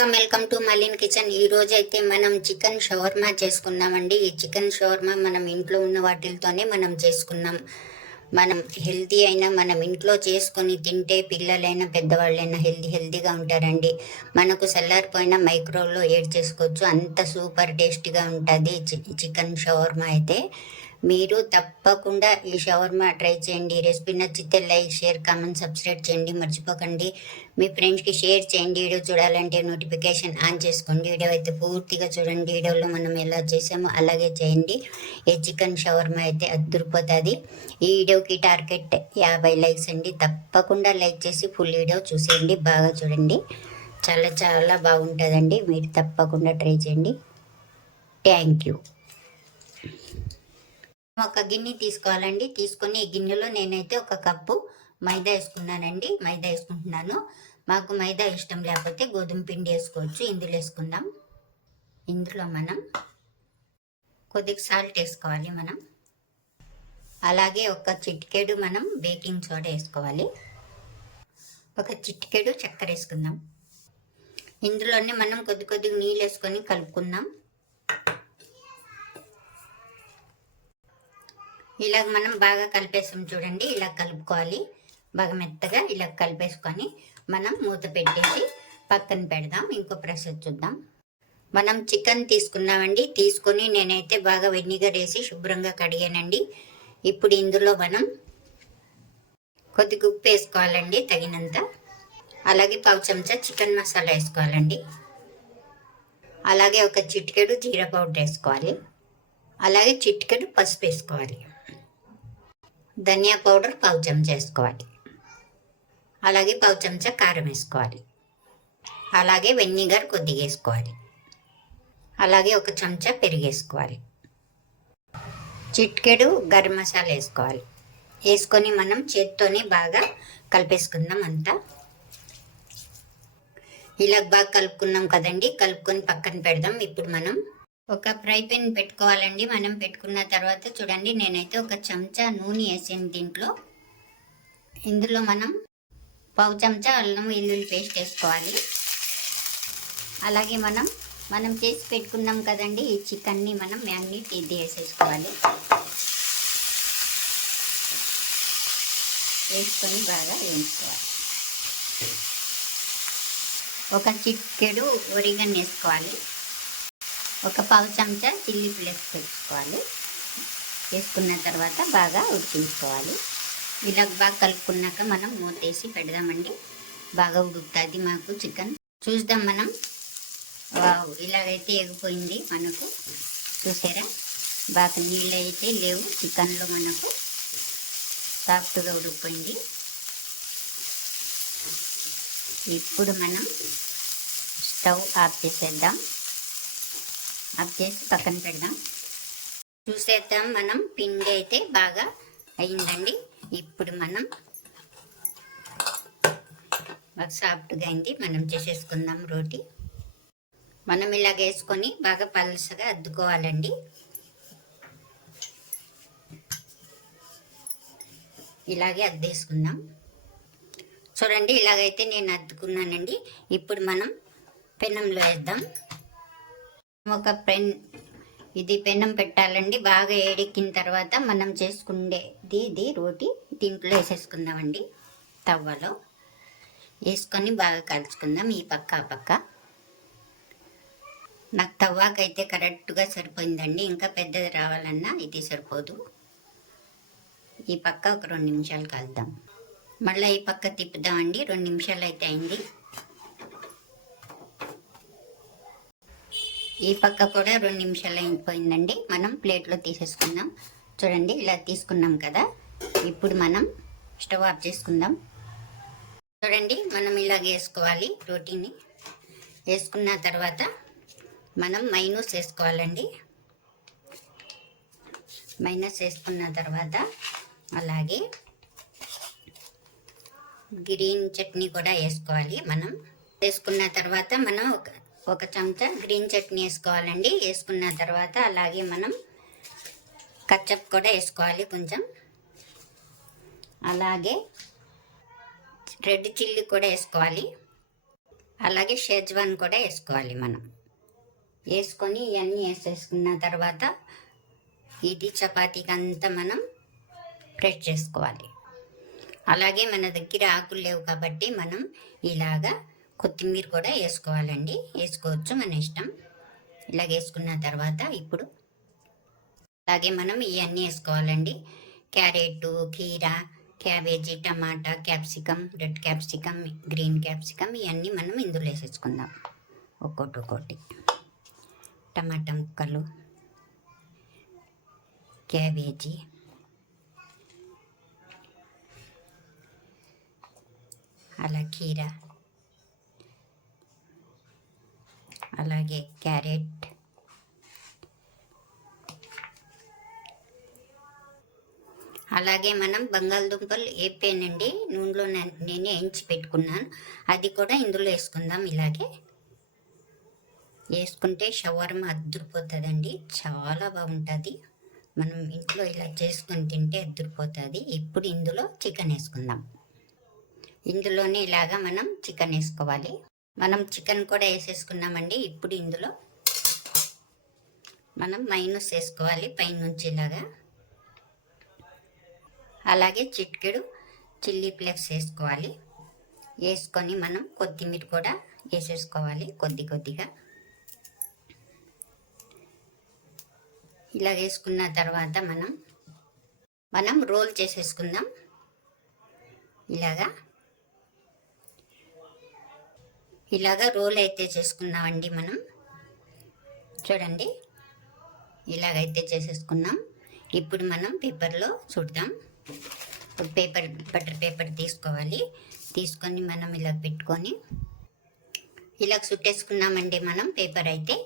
Welcome to మలిన్ kitchen. ఈ రోజు అయితే మనం చికెన్ షవర్మా చేసుకున్నామండి. ఈ చికెన్ షవర్మా మనం ఇంట్లో ఉన్న వాటితోనే మనం చేసుకున్నాం. మనం హెల్తీ అయినా మనం ఇంట్లో చేసుకొని తింటే పిల్లలైనా పెద్దవాళ్ళైనా హెల్తీగా ఉంటారండి. మనకు చల్లారిపోయిన మైక్రోవేవ్లో ఏడ్ చేసుకోవచ్చు. అంత సూపర్ టేస్టీగా ఉంటుంది చికెన్ షవర్మా అయితే. మీరు తప్పకుండా ఈ షవర్మా ట్రై చేయండి. రెసిపీ నచ్చితే లైక్, షేర్, కామెంట్, సబ్స్క్రైబ్ చేయండి. మర్చిపోకండి. మీ ఫ్రెండ్స్కి షేర్ చేయండి. వీడియో చూడాలంటే నోటిఫికేషన్ ఆన్ చేసుకోండి. వీడియో అయితే పూర్తిగా చూడండి. వీడియోలో మనం ఎలా చేసామో అలాగే చేయండి. ఈ చికెన్ షవర్మా అయితే అద్దరిపోతుంది. ఈ వీడియోకి టార్గెట్ 50 లైక్స్ అండి. తప్పకుండా లైక్ చేసి ఫుల్ వీడియో చూసేయండి. బాగా చూడండి. చాలా చాలా బాగుంటుందండి. మీరు తప్పకుండా ట్రై చేయండి. Thank you. ఒక గిన్నె తీసుకోవాలండి. తీసుకొని ఈ గిన్నెలో నేనైతే ఒక కప్పు మైదా వేసుకున్నానండి. మైదా వేసుకుంటున్నాను. మాకు మైదా ఇష్టం లేకపోతే గోధుమ పిండి వేసుకోవచ్చు. ఇందులో వేసుకుందాం. ఇందులో మనం కొద్దిగా సాల్ట్ వేసుకోవాలి. మనం అలాగే ఒక చిటికెడు మనం బేకింగ్ సోడా వేసుకోవాలి. ఒక చిటికెడు చక్కెర వేసుకుందాం. ఇందులోనే మనం కొద్దిగా నీళ్ళు వేసుకొని కలుపుకుందాం. ఇలాగ మనం బాగా కలిపేసాం చూడండి. ఇలా కలుపుకోవాలి. బాగా మెత్తగా ఇలా కలిపేసుకొని మనం మూత పెట్టేసి పక్కన పెడదాం. ఇంకో ప్రాసెస్ చూద్దాం. మనం చికెన్ తీసుకున్నామండి. తీసుకొని నేనైతే బాగా వెనిగర్ వేసి శుభ్రంగా కడిగానండి. ఇప్పుడు ఇందులో మనం కొద్దిగా ఉప్పు వేసుకోవాలండి తగినంత. అలాగే పావు చెంచా చికెన్ మసాలా వేసుకోవాలండి. అలాగే ఒక చిటికెడు జీరా పౌడర్ వేసుకోవాలి. అలాగే చిటికెడు పసుపు వేసుకోవాలి. ధనియా పౌడర్ పావు చెంచా వేసుకోవాలి. అలాగే పావు చెంచా కారం వేసుకోవాలి. అలాగే వెనిగర్ కొద్దిగా వేసుకోవాలి. అలాగే ఒక చెంచా పెరుగు వేసుకోవాలి. చిటికెడు గరం మసాలా వేసుకోవాలి. వేసుకొని మనం చేత్తోని బాగా కలిపేసుకుందాం అంతా. ఇలా బాగా కలుపుకున్నాం కదండి. కలుపుకొని పక్కన పెడదాం. ఇప్పుడు మనం ఒక ఫ్రై పాన్ పెట్టుకోవాలండి. మనం పెట్టుకున్న తర్వాత చూడండి నేనైతే ఒక చెంచా నూనె వేసాను దీంట్లో. ఇందులో మనం పావు చెంచా అల్లం వెల్లుల్లి పేస్ట్ వేసుకోవాలి. అలాగే మనం చేసి పెట్టుకున్నాం కదండి ఈ చికెన్ని మనం మ్యాగ్నేట్ ఇది వేసేసుకోవాలి. వేసుకొని బాగా వేయించుకోవాలి. ఒక చిటికెడు ఒరిగన్ వేసుకోవాలి. ఒక పావు చెంచా చిల్లీ ఫ్లేక్స్ పెట్టుకోవాలి. వేసుకున్న తర్వాత బాగా ఉడికించుకోవాలి. ఇలా బాగా కలుపుకున్నాక మనం మూతేసి పెడదామండి. బాగా ఉడుకుతుంది మాకు చికెన్. చూద్దాం మనం. ఇలాగైతే ఎగిపోయింది మనకు. చూసారా బాగా నీళ్ళు అయితే లేవు చికెన్లో. మనకు సాఫ్ట్గా ఉడికిపోయింది. ఇప్పుడు మనం స్టవ్ ఆఫ్ చేసేద్దాం. ఆఫ్ చేసి పక్కన పెడదాం. చూసేద్దాం. మనం పిండి అయితే బాగా అయిందండి. ఇప్పుడు మనం బాగా సాఫ్ట్గా అయింది. మనం చేసేసుకుందాం రోటీ. మనం ఇలాగ వేసుకొని బాగా పలసగా అద్దుకోవాలండి. ఇలాగే అద్దేసుకుందాం. చూడండి ఇలాగైతే నేను అద్దుకున్నానండి. ఇప్పుడు మనం పెనంలో వేద్దాం. ఒక పెనం పెట్టాలండి. బాగా ఏడెక్కిన తర్వాత మనం చేసుకునేది రోటీ దీంట్లో వేసేసుకుందామండి. తవ్వలో వేసుకొని బాగా కలుసుకుందాం. ఈ పక్క ఆ పక్క. నాకు తవ్వాకైతే కరెక్ట్గా సరిపోయిందండి. ఇంకా పెద్దది రావాలన్నా ఇది సరిపోదు. ఈ పక్క ఒక 2 నిమిషాలు కలుద్దాం. మళ్ళీ ఈ పక్క తిప్పుదామండి. 2 నిమిషాలు అయితే అయింది. ఈ పక్క కూడా 2 నిమిషాలు అయిపోయిందండి. మనం ప్లేట్లో తీసేసుకుందాం. చూడండి ఇలా తీసుకున్నాం కదా. ఇప్పుడు మనం స్టవ్ ఆఫ్ చేసుకుందాం. చూడండి మనం ఇలాగ వేసుకోవాలి రోటీని. వేసుకున్న తర్వాత మనం మైనస్ వేసుకోవాలండి. మైనస్ వేసుకున్న తర్వాత అలాగే గ్రీన్ చట్నీ కూడా వేసుకోవాలి. మనం వేసుకున్న తర్వాత మనం ఒక చెంచా గ్రీన్ చట్నీ వేసుకోవాలండి. వేసుకున్న తర్వాత అలాగే మనం కచ్చప్ కూడా వేసుకోవాలి కొంచెం. అలాగే రెడ్ చిల్లీ కూడా వేసుకోవాలి. అలాగే షెజ్వాన్ కూడా వేసుకోవాలి మనం. వేసుకొని ఇవన్నీ వేసేసుకున్న తర్వాత ఇది చపాతీకి అంతా మనం ప్రెస్ చేసుకోవాలి. అలాగే మన దగ్గర ఆకులు లేవు కాబట్టి మనం ఇలాగా కొత్తిమీర కూడా వేసుకోవాలండి. వేసుకోవచ్చు, మన ఇష్టం. ఇలాగ వేసుకున్న తర్వాత ఇప్పుడు అలాగే మనం ఇవన్నీ వేసుకోవాలండి. క్యారెట్, కీరా, క్యాబేజీ, టమాటా, capsicum, red capsicum, green capsicum ఇవన్నీ మనం ఇందులో వేసేసుకుందాం. ఒక్కొక్కటి టమాటా ముక్కలు, క్యాబేజీ, అలా కీరా, అలాగే క్యారెట్, అలాగే మనం బంగాళదుంపలు వేపానండి, నూనెలో నేను వేయించి పెట్టుకున్నాను. అది కూడా ఇందులో వేసుకుందాం. ఇలాగే వేసుకుంటే షవర్మా అద్దరిపోతుందండి, చాలా బాగుంటుంది. మనం ఇంట్లో ఇలా చేసుకొని తింటే అద్దరిపోతుంది. ఇప్పుడు ఇందులో చికెన్ వేసుకుందాం. ఇందులోనే ఇలాగా మనం చికెన్ వేసుకోవాలి. మనం చికెన్ కూడా వేసేసుకున్నామండి. ఇప్పుడు ఇందులో మనం మైనస్ వేసుకోవాలి పైనుంచి ఇలాగా. అలాగే చిటికెడు చిల్లీ ఫ్లేక్స్ వేసుకోవాలి. వేసుకొని మనం కొత్తిమీర కూడా వేసేసుకోవాలి కొద్ది కొద్దిగా. ఇలా వేసుకున్న తర్వాత మనం రోల్ చేసేసుకుందాం. ఇలాగా రోల్ అయితే చేసుకున్నామండి మనం. చూడండి, ఇలాగైతే చేసేసుకున్నాం. ఇప్పుడు మనం పేపర్లో చుడదాం. బటర్ పేపర్ తీసుకోవాలి. తీసుకొని మనం ఇలా పెట్టుకొని ఇలా చుట్టేసుకున్నామండి మనం పేపర్ అయితే.